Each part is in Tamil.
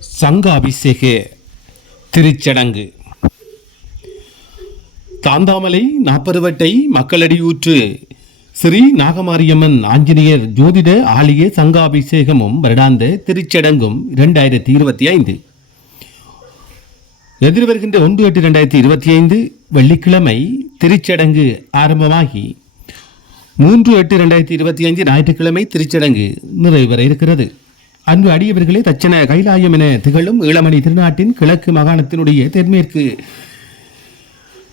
சங்க அபிஷேக திருச்சடங்கு. தாந்தாமலை நாப்பருவட்டை மக்களடியூற்று ஸ்ரீ நாகமாரியம்மன் ஆஞ்சநேயர் ஜோதிட ஆலய சங்காபிஷேகமும் வருடாந்த திருச்சடங்கும் இரண்டாயிரத்தி இருபத்தி ஐந்து. எதிர்வருகின்ற ஒன்று எட்டு ரெண்டாயிரத்தி இருபத்தி ஐந்து வெள்ளிக்கிழமை திருச்சடங்கு ஆரம்பமாகி மூன்று எட்டு ரெண்டாயிரத்தி இருபத்தி ஐந்து ஞாயிற்றுக்கிழமை திருச்சடங்கு நிறைவர இருக்கிறது அன்பு அடியவர்களே தச்சன கைலாயம் என திகழும் ஈழமணி திருநாட்டின் கிழக்கு மாகாணத்தினுடைய தென்மேற்கு.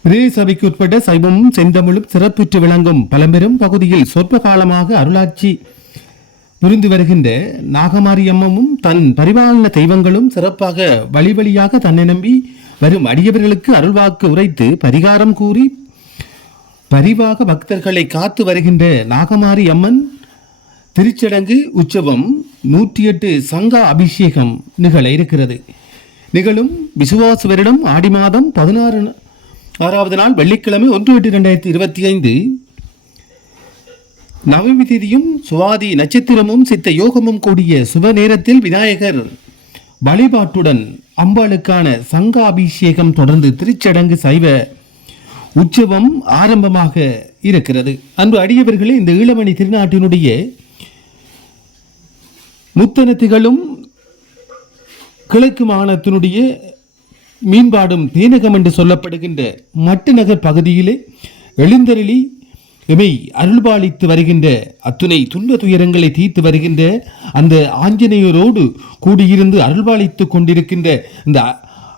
பிரதேச சபைக்கு உட்பட்ட சைவமும் செந்தமிழும் சிறப்புற்று விளங்கும் பலம்பெரும் பகுதியில் சொற்ப காலமாக அருளாட்சி புரிந்து வருகின்ற நாகமாரியம்மமும் தன் பரிபாலன தெய்வங்களும் சிறப்பாக வழி வழியாக தன்னை நம்பி வரும் அடியவர்களுக்கு அருள்வாக்கு உரைத்து பரிகாரம் கூறி பரிவாக பக்தர்களை காத்து வருகின்ற நாகமாரி அம்மன் திருச்சடங்கு உற்சவம் நூற்றி எட்டு சங்கா அபிஷேகம் நிகழ இருக்கிறது. நிகழும் விசுவாச வருடம் ஆடி மாதம் பதினாறு ஆறாவது நாள் வெள்ளிக்கிழமை ஒன்று எட்டு ரெண்டாயிரத்தி இருபத்தி ஐந்து. நவமி திதியும் சுவாதி நட்சத்திரமும் சித்த யோகமும் கூடிய சுப நேரத்தில் விநாயகர் வழிபாட்டுடன் அம்பாளுக்கான சங்காபிஷேகம் தொடர்ந்து திருச்சடங்கு சைவ உற்சவம் ஆரம்பமாக இருக்கிறது. அன்பு அடியவர்களே இந்த ஈழமணி திருநாட்டினுடைய முத்தனத்திகளும் கிழக்கு மாகாணத்தினுடைய மீன்பாடும் தேனகம் என்று சொல்லப்படுகின்ற மட்டுநகர் பகுதியிலே எழுந்தருளி இவை அருள்பாலித்து வருகின்ற அத்துணை துன்ப துயரங்களை தீர்த்து வருகின்ற அந்த ஆஞ்சநேயரோடு கூடியிருந்து அருள்பாலித்து கொண்டிருக்கின்ற இந்த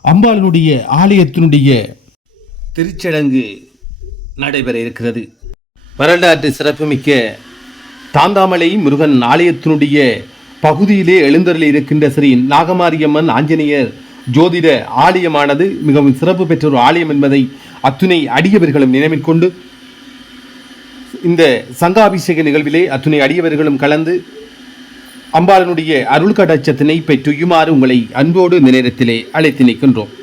அம்பாளினுடைய ஆலயத்தினுடைய திருச்சடங்கு நடைபெற இருக்கிறது. வரலாற்று சிறப்புமிக்க தாந்தாமலை முருகன் ஆலயத்தினுடைய பகுதியிலே எழுந்தருளி இருக்கின்ற ஸ்ரீ நாகமாரியம்மன் ஆஞ்சநேயர் ஜோதிட ஆலயமானது மிகவும் சிறப்பு பெற்ற ஒரு ஆலயம் என்பதை அத்துணை அடியவர்களும் நினைவில் கொண்டு இந்த சங்காபிஷேக நிகழ்விலே அத்துணை அடியவர்களும் கலந்து அம்பாளனுடைய அருள் கடாட்சத்தினை பெற்றுயுமாறு உங்களை அன்போடு இந்த நேரத்திலே அழைத்து நிற்கின்றோம்.